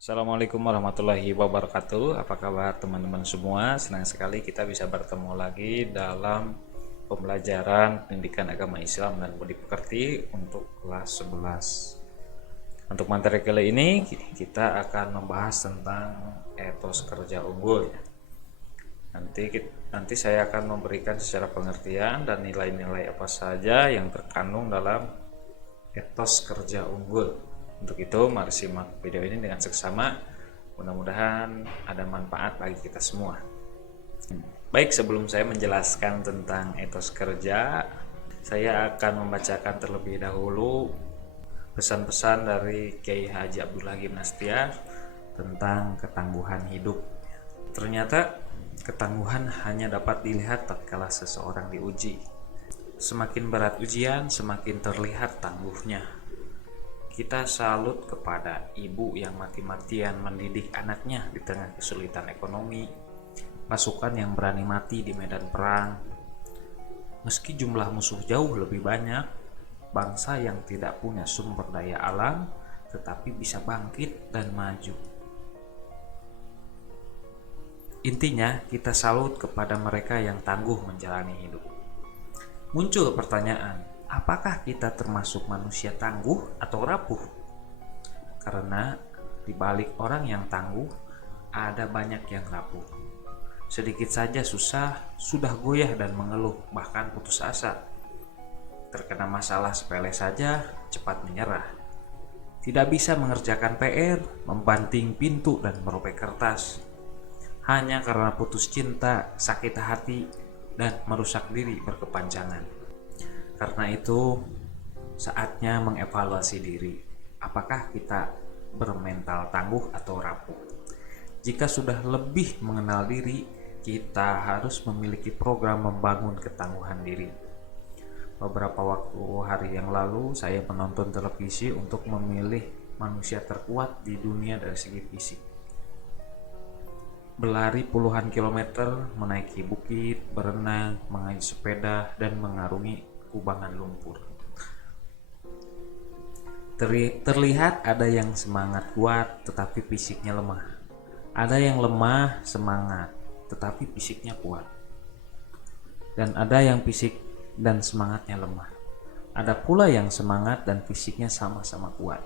Assalamualaikum warahmatullahi wabarakatuh. Apa kabar teman-teman semua? Senang sekali kita bisa bertemu lagi dalam pembelajaran pendidikan agama Islam dan budi pekerti untuk kelas 11. Untuk materi kali ini kita akan membahas tentang etos kerja unggul. Nanti saya akan memberikan secara pengertian dan nilai-nilai apa saja yang terkandung dalam etos kerja unggul. Untuk itu, mari simak video ini dengan seksama. Mudah-mudahan ada manfaat bagi kita semua. Baik, sebelum saya menjelaskan tentang etos kerja, saya akan membacakan terlebih dahulu pesan-pesan dari Kiai Haji Abdullah Gimnastiar tentang ketangguhan hidup. Ternyata ketangguhan hanya dapat dilihat tatkala seseorang diuji. Semakin berat ujian, semakin terlihat tangguhnya. Kita salut kepada ibu yang mati-matian mendidik anaknya di tengah kesulitan ekonomi, pasukan yang berani mati di medan perang. Meski jumlah musuh jauh lebih banyak, bangsa yang tidak punya sumber daya alam tetapi bisa bangkit dan maju. Intinya, kita salut kepada mereka yang tangguh menjalani hidup. Muncul pertanyaan, apakah kita termasuk manusia tangguh atau rapuh? Karena di balik orang yang tangguh, ada banyak yang rapuh. Sedikit saja susah, sudah goyah dan mengeluh, bahkan putus asa. Terkena masalah sepele saja, cepat menyerah. Tidak bisa mengerjakan PR, membanting pintu dan merobek kertas. Hanya karena putus cinta, sakit hati, dan merusak diri berkepanjangan. Karena itu, saatnya mengevaluasi diri. Apakah kita bermental tangguh atau rapuh? Jika sudah lebih mengenal diri, kita harus memiliki program membangun ketangguhan diri. Beberapa hari yang lalu, saya menonton televisi untuk memilih manusia terkuat di dunia dari segi fisik. Berlari puluhan kilometer, menaiki bukit, berenang, mengayuh sepeda, dan mengarungi kubangan lumpur. Terlihat ada yang semangat kuat tetapi fisiknya lemah. Ada yang lemah semangat tetapi fisiknya kuat. Dan ada yang fisik dan semangatnya lemah. Ada pula yang semangat dan fisiknya sama-sama kuat.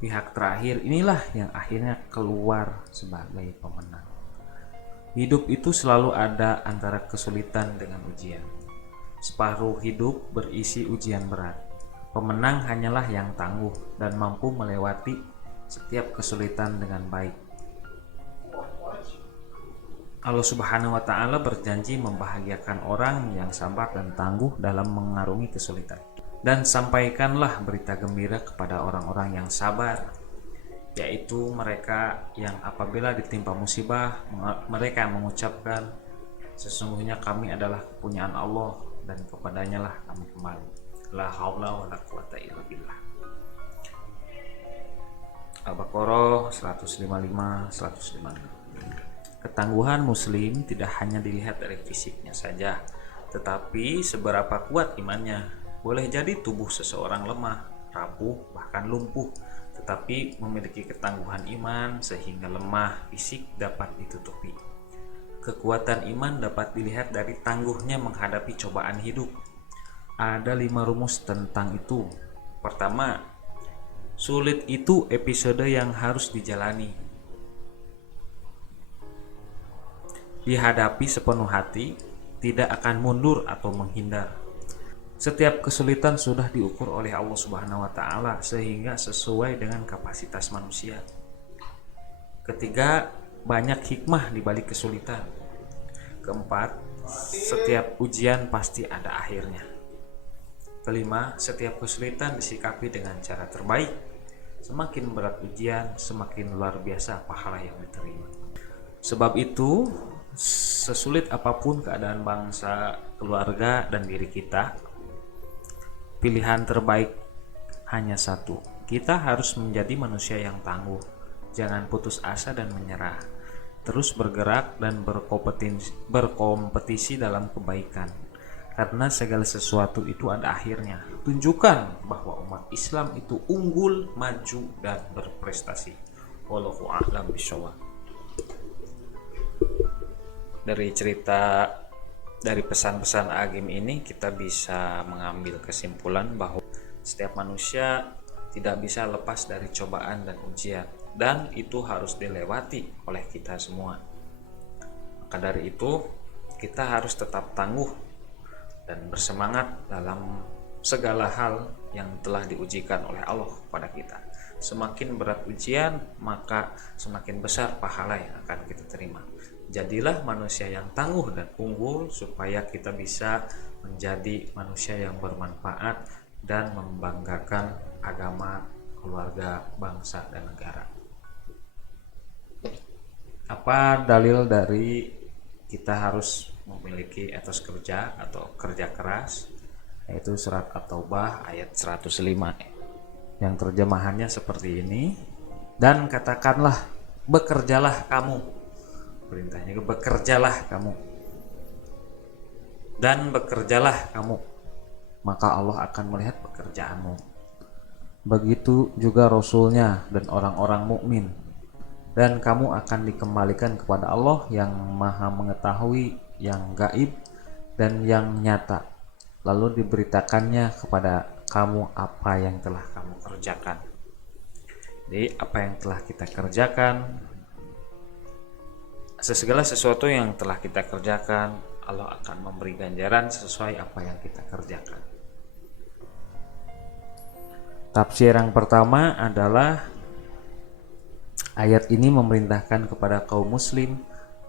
Pihak terakhir inilah yang akhirnya keluar sebagai pemenang. Hidup itu selalu ada antara kesulitan dengan ujian. Separuh hidup berisi ujian berat. Pemenang hanyalah yang tangguh dan mampu melewati setiap kesulitan dengan baik. Allah Subhanahu wa Ta'ala berjanji membahagiakan orang yang sabar dan tangguh dalam mengarungi kesulitan. Dan sampaikanlah berita gembira kepada orang-orang yang sabar, yaitu mereka yang apabila ditimpa musibah, mereka mengucapkan, sesungguhnya kami adalah kepunyaan Allah dan kepadanya lah kami kembali. La haula wala quwata illa billah. Al-Baqarah 155-156. Ketangguhan muslim tidak hanya dilihat dari fisiknya saja, tetapi seberapa kuat imannya. Boleh jadi tubuh seseorang lemah, rapuh, bahkan lumpuh, tetapi memiliki ketangguhan iman sehingga lemah fisik dapat ditutupi. Kekuatan iman dapat dilihat dari tangguhnya menghadapi cobaan hidup. Ada 5 rumus tentang itu. Pertama, sulit itu episode yang harus dijalani. Dihadapi sepenuh hati, tidak akan mundur atau menghindar. Setiap kesulitan sudah diukur oleh Allah Subhanahu wa Ta'ala sehingga sesuai dengan kapasitas manusia. Ketiga, banyak hikmah di balik kesulitan. Keempat, setiap ujian pasti ada akhirnya. Kelima, setiap kesulitan disikapi dengan cara terbaik. Semakin berat ujian, semakin luar biasa pahala yang diterima. Sebab itu, sesulit apapun keadaan bangsa, keluarga, dan diri kita, pilihan terbaik hanya satu. Kita harus menjadi manusia yang tangguh. Jangan putus asa dan menyerah. Terus bergerak dan berkompetisi dalam kebaikan. Karena segala sesuatu itu ada akhirnya. Tunjukkan bahwa umat Islam itu unggul, maju, dan berprestasi. Wallahu a'lam bishawab. Dari cerita, dari pesan-pesan Agim ini kita bisa mengambil kesimpulan bahwa setiap manusia tidak bisa lepas dari cobaan dan ujian, dan itu harus dilewati oleh kita semua. Maka dari itu kita harus tetap tangguh dan bersemangat dalam segala hal yang telah diujikan oleh Allah kepada kita. Semakin berat ujian, maka semakin besar pahala yang akan kita terima. Jadilah manusia yang tangguh dan unggul supaya kita bisa menjadi manusia yang bermanfaat dan membanggakan agama, keluarga, bangsa, dan negara. Apa dalil dari kita harus memiliki etos kerja atau kerja keras? Yaitu surat At-Taubah ayat 105 yang terjemahannya seperti ini. Dan katakanlah, bekerjalah kamu. Perintahnya, bekerjalah kamu. Dan bekerjalah kamu, maka Allah akan melihat pekerjaanmu. Begitu juga Rasulnya dan orang-orang mukmin. Dan kamu akan dikembalikan kepada Allah yang maha mengetahui yang gaib dan yang nyata. Lalu diberitakannya kepada kamu apa yang telah kamu kerjakan. Jadi apa yang telah kita kerjakan, segala sesuatu yang telah kita kerjakan, Allah akan memberi ganjaran sesuai apa yang kita kerjakan. Tafsir yang pertama adalah ayat ini memerintahkan kepada kaum muslim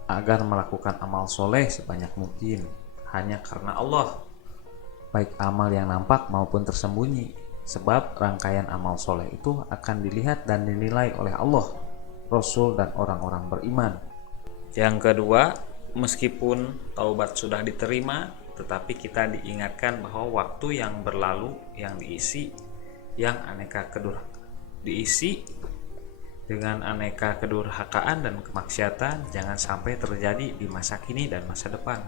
agar melakukan amal soleh sebanyak mungkin hanya karena Allah, baik amal yang nampak maupun tersembunyi, sebab rangkaian amal soleh itu akan dilihat dan dinilai oleh Allah, Rasul, dan orang-orang beriman. Yang kedua, meskipun taubat sudah diterima, tetapi kita diingatkan bahwa waktu yang berlalu yang diisi dengan aneka kedurhakaan dan kemaksiatan jangan sampai terjadi di masa kini dan masa depan.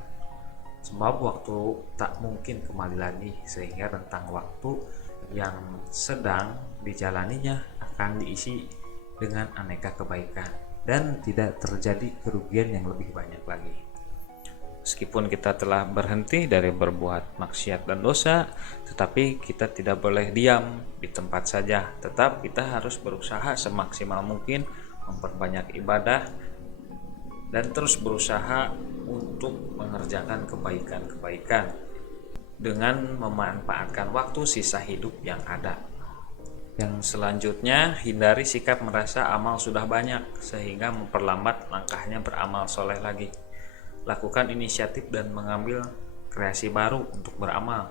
Sebab waktu tak mungkin kembali lagi, sehingga rentang waktu yang sedang dijalaninya akan diisi dengan aneka kebaikan dan tidak terjadi kerugian yang lebih banyak lagi. Meskipun kita telah berhenti dari berbuat maksiat dan dosa, tetapi kita tidak boleh diam di tempat saja. Tetap kita harus berusaha semaksimal mungkin memperbanyak ibadah dan terus berusaha untuk mengerjakan kebaikan-kebaikan dengan memanfaatkan waktu sisa hidup yang ada. Yang selanjutnya, hindari sikap merasa amal sudah banyak sehingga memperlambat langkahnya beramal soleh lagi. Lakukan inisiatif dan mengambil kreasi baru untuk beramal,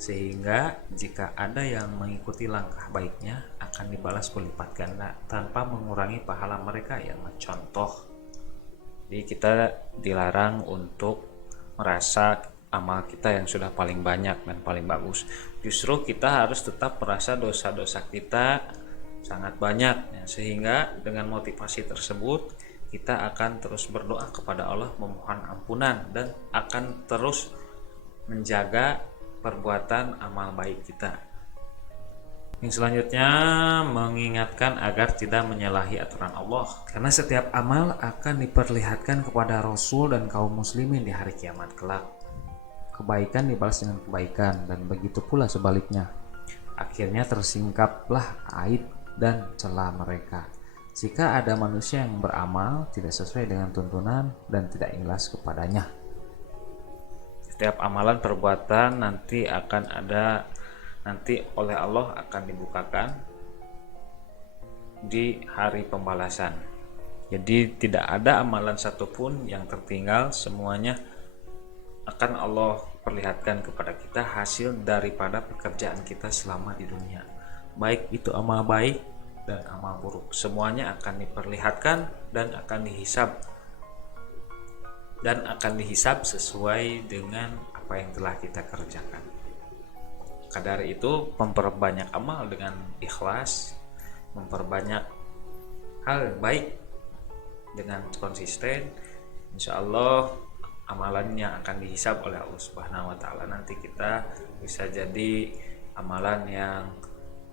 sehingga jika ada yang mengikuti langkah baiknya akan dibalas berlipat ganda tanpa mengurangi pahala mereka yang mencontoh. Jadi kita dilarang untuk merasa amal kita yang sudah paling banyak dan paling bagus. Justru kita harus tetap merasa dosa-dosa kita sangat banyak, ya, sehingga dengan motivasi tersebut kita akan terus berdoa kepada Allah memohon ampunan dan akan terus menjaga perbuatan amal baik kita. Yang selanjutnya, mengingatkan agar tidak menyalahi aturan Allah, karena setiap amal akan diperlihatkan kepada Rasul dan kaum muslimin di hari kiamat kelak. Kebaikan dibalas dengan kebaikan dan begitu pula sebaliknya. Akhirnya tersingkaplah aib dan celah mereka jika ada manusia yang beramal tidak sesuai dengan tuntunan dan tidak ikhlas kepadanya. Setiap amalan perbuatan nanti oleh Allah akan dibukakan di hari pembalasan. Jadi tidak ada amalan satupun yang tertinggal, semuanya akan Allah perlihatkan kepada kita hasil daripada pekerjaan kita selama di dunia. Baik itu amal baik dan amal buruk, semuanya akan diperlihatkan dan akan dihisab sesuai dengan apa yang telah kita kerjakan. Maka dari itu memperbanyak amal dengan ikhlas, memperbanyak hal baik dengan konsisten, insya Allah amalannya akan dihisab oleh Allah Subhanahu wa Ta'ala. Nanti kita bisa jadi amalan yang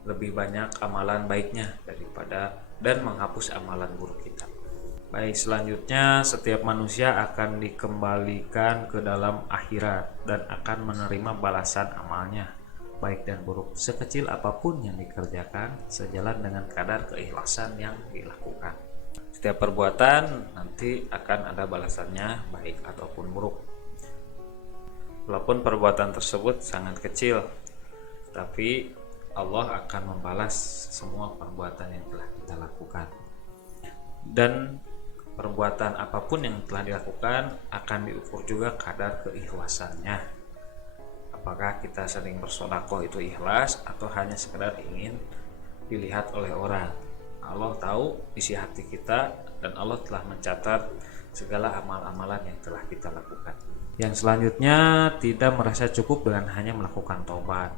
lebih banyak amalan baiknya daripada dan menghapus amalan buruk kita. Baik, selanjutnya setiap manusia akan dikembalikan ke dalam akhirat dan akan menerima balasan amalnya, baik dan buruk, sekecil apapun yang dikerjakan, sejalan dengan kadar keikhlasan yang dilakukan. Setiap perbuatan nanti akan ada balasannya, baik ataupun buruk. Walaupun perbuatan tersebut sangat kecil, tapi Allah akan membalas semua perbuatan yang telah kita lakukan. Dan perbuatan apapun yang telah dilakukan akan diukur juga kadar keikhlasannya. Apakah kita sering bersedekah itu ikhlas atau hanya sekedar ingin dilihat oleh orang. Allah tahu isi hati kita dan Allah telah mencatat segala amal-amalan yang telah kita lakukan. Yang selanjutnya, tidak merasa cukup dengan hanya melakukan taubat,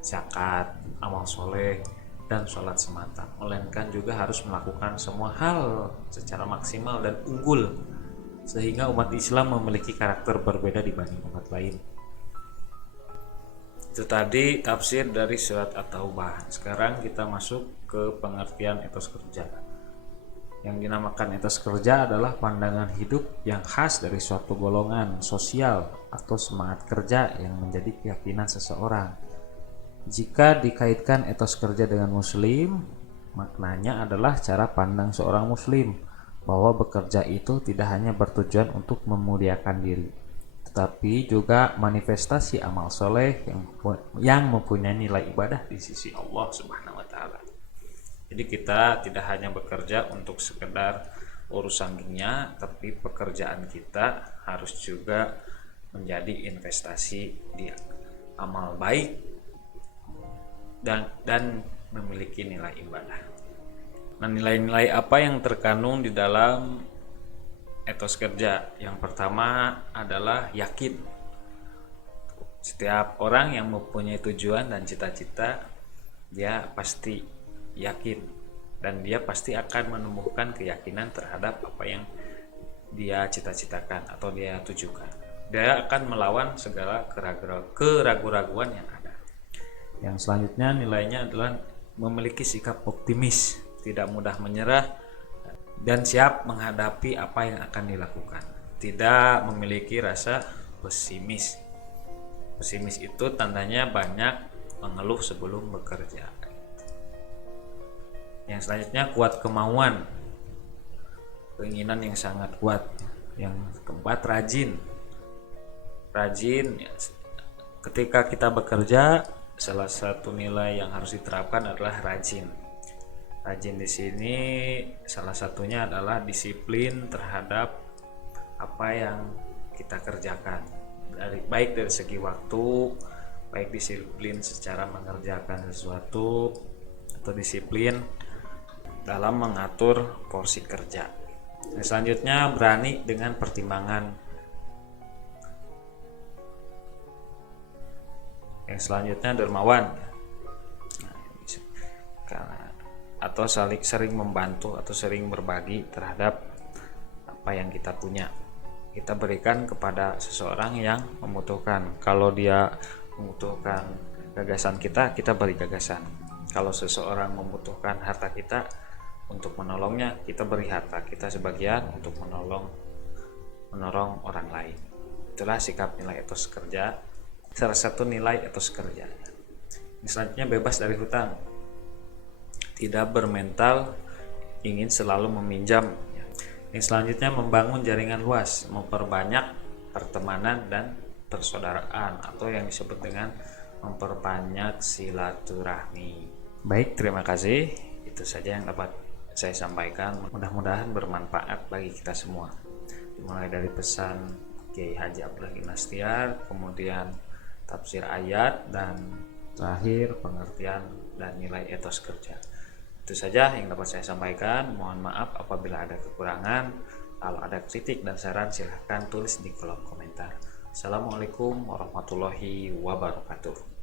zakat, amal soleh, dan sholat semata, melainkan juga harus melakukan semua hal secara maksimal dan unggul, sehingga umat Islam memiliki karakter berbeda dibanding umat lain. Itu tadi tafsir dari surat At-Taubah. Sekarang kita masuk ke pengertian etos kerja. Yang dinamakan etos kerja adalah pandangan hidup yang khas dari suatu golongan sosial atau semangat kerja yang menjadi keyakinan seseorang. Jika dikaitkan etos kerja dengan muslim, maknanya adalah cara pandang seorang muslim bahwa bekerja itu tidak hanya bertujuan untuk memuliakan diri, tetapi juga manifestasi amal soleh yang mempunyai nilai ibadah di sisi Allah Subhanahu wa Ta'ala. Jadi kita tidak hanya bekerja untuk sekedar urusan dunia, tapi pekerjaan kita harus juga menjadi investasi di amal baik dan memiliki nilai ibadah. Nah, nilai-nilai apa yang terkandung di dalam etos kerja? Yang pertama adalah yakin. Setiap orang yang mempunyai tujuan dan cita-cita, dia pasti yakin dan dia pasti akan menumbuhkan keyakinan terhadap apa yang dia cita-citakan atau dia tujukan. Dia akan melawan segala keraguan-raguan yang ada. Yang selanjutnya nilainya adalah memiliki sikap optimis, tidak mudah menyerah, dan siap menghadapi apa yang akan dilakukan. Tidak memiliki rasa pesimis. Pesimis itu tandanya banyak mengeluh sebelum bekerja. Yang selanjutnya kuat kemauan, keinginan yang sangat kuat. Yang keempat rajin. Rajin, ketika kita bekerja, salah satu nilai yang harus diterapkan adalah rajin. Rajin di sini salah satunya adalah disiplin terhadap apa yang kita kerjakan. Baik dari segi waktu, baik disiplin secara mengerjakan sesuatu, atau disiplin dalam mengatur porsi kerja. Dan selanjutnya berani dengan pertimbangan. Yang selanjutnya dermawan, atau sering membantu atau sering berbagi terhadap apa yang kita punya. Kita berikan kepada seseorang yang membutuhkan. Kalau dia membutuhkan gagasan kita beri gagasan. Kalau seseorang membutuhkan harta kita untuk menolongnya, kita beri harta kita sebagian untuk menolong orang lain. Itulah sikap nilai etos kerja. Salah satu nilai etos kerja. Selanjutnya bebas dari hutang, tidak bermental ingin selalu meminjam. Yang selanjutnya membangun jaringan luas, memperbanyak pertemanan dan persaudaraan, atau yang disebut dengan memperbanyak silaturahmi. Baik, terima kasih. Itu saja yang dapat saya sampaikan. Mudah-mudahan bermanfaat bagi kita semua. Dimulai dari pesan Kiai Haji Abdullah Nastiar, kemudian tafsir ayat, dan terakhir pengertian dan nilai etos kerja. Itu saja yang dapat saya sampaikan. Mohon maaf apabila ada kekurangan. Kalau ada kritik dan saran silahkan tulis di kolom komentar. Assalamualaikum warahmatullahi wabarakatuh.